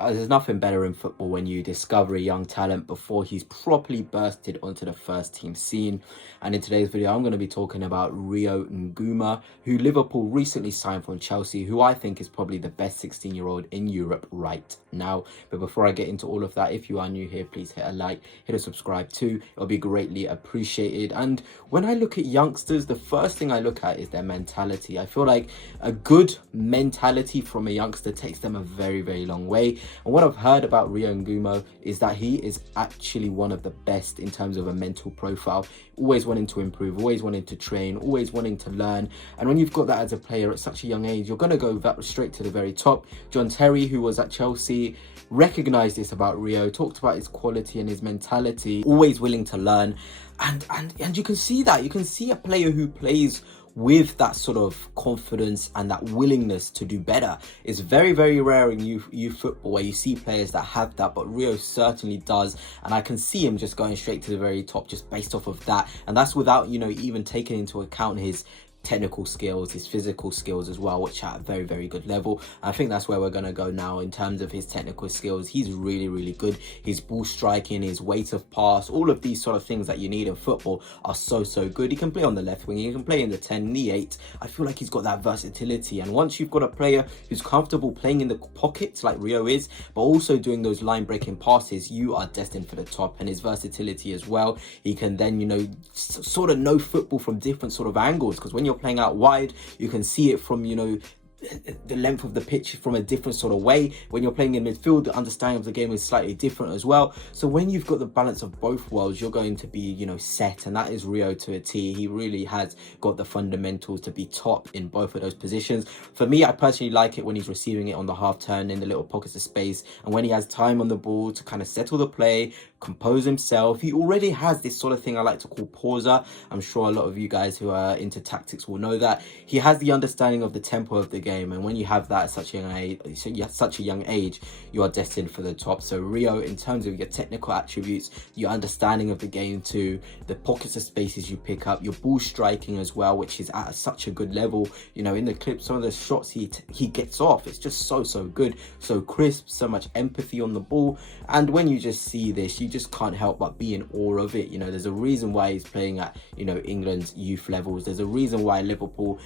There's nothing better in football when you discover a young talent before he's properly bursted onto the first team scene. And in today's video, I'm going to be talking about Rio Nguma, who Liverpool recently signed from Chelsea, who I think is probably the best 16-year-old in Europe right now. But before I get into all of that, if you are new here, please hit a like, hit a subscribe too. It'll be greatly appreciated. And when I look at youngsters, the first thing I look at is their mentality. I feel like a good mentality from a youngster takes them a very, very long way. And what I've heard about Rio Nguma is that he is actually one of the best in terms of a mental profile, always wanting to improve, always wanting to train, always wanting to learn. And when you've got that as a player at such a young age, you're going to go straight to the very top. John Terry, who was at Chelsea, recognized this about Rio, talked about his quality and his mentality, always willing to learn. And you can see that. You can see a player who plays with that sort of confidence and that willingness to do better. It's very, very rare in youth football where you see players that have that, but Rio certainly does. And I can see him just going straight to the very top just based off of that. And that's without, even taking into account his technical skills, his physical skills as well, which are at a very, very good level. I think that's where we're going to go now in terms of his technical skills. He's really, really good. His ball striking, his weight of pass, all of these sort of things that you need in football are so, so good. He can play on the left wing, he can play in the 10, in the 8. I feel like he's got that versatility. And once you've got a player who's comfortable playing in the pockets like Rio is, but also doing those line breaking passes, you are destined for the top. And his versatility as well, he can then, sort of know football from different sort of angles, because when you're playing out wide, you can see it from the length of the pitch from a different sort of way. When you're playing in midfield, the understanding of the game is slightly different as well. So when you've got the balance of both worlds, you're going to be set, and that is Rio to a T. He really has got the fundamentals to be top in both of those positions. For me, I personally like it when he's receiving it on the half turn in the little pockets of space, and when he has time on the ball to kind of settle the play, compose himself. He already has this sort of thing I like to call pauser. I'm sure a lot of you guys who are into tactics will know that. He has the understanding of the tempo of the game, and when you have that at such a young age, you are destined for the top. So Rio, in terms of your technical attributes, your understanding of the game too, the pockets of spaces you pick up, your ball striking as well, which is at such a good level. In the clip, some of the shots he gets off, it's just so good, so crisp, so much empathy on the ball. And when you just see this, you just can't help but be in awe of it. There's a reason why he's playing at England's youth levels. There's a reason why Liverpool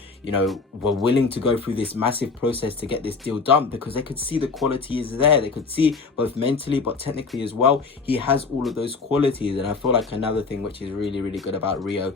were willing to go through this massive process to get this deal done, because they could see the quality is there. They could see both mentally but technically as well. He has all of those qualities. And I feel like another thing which is really, really good about Rio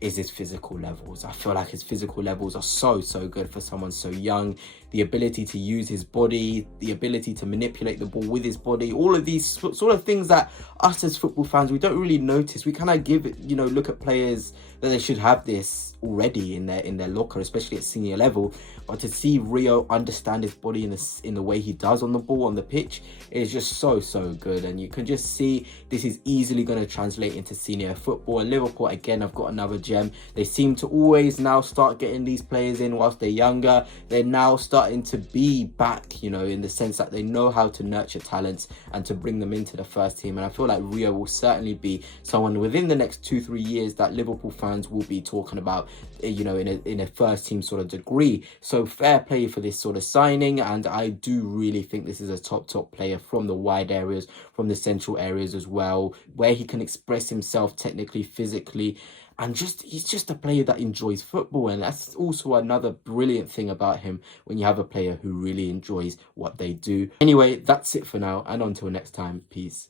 is his physical levels. I feel like his physical levels are so good for someone so young. The ability to use his body, the ability to manipulate the ball with his body, all of these sort of things that us as football fans, we don't really notice. We kind of give it, look at players that they should have this already in their locker, especially at senior level. But to see Rio understand his body in the way he does on the ball, on the pitch, is just so good. And you can just see this is easily going to translate into senior football. And Liverpool, again, have got another gem. They seem to always now start getting these players in whilst they're younger. They're now starting to be back, in the sense that they know how to nurture talents and to bring them into the first team. And I feel like Rio will certainly be someone within the next 2-3 years that Liverpool fans will be talking about, in a first team sort of degree. So fair play for this sort of signing, and I do really think this is a top player from the wide areas, from the central areas as well, where he can express himself technically, physically, and he's just a player that enjoys football. And that's also another brilliant thing about him, when you have a player who really enjoys what they do. Anyway, that's it for now, and until next time, peace.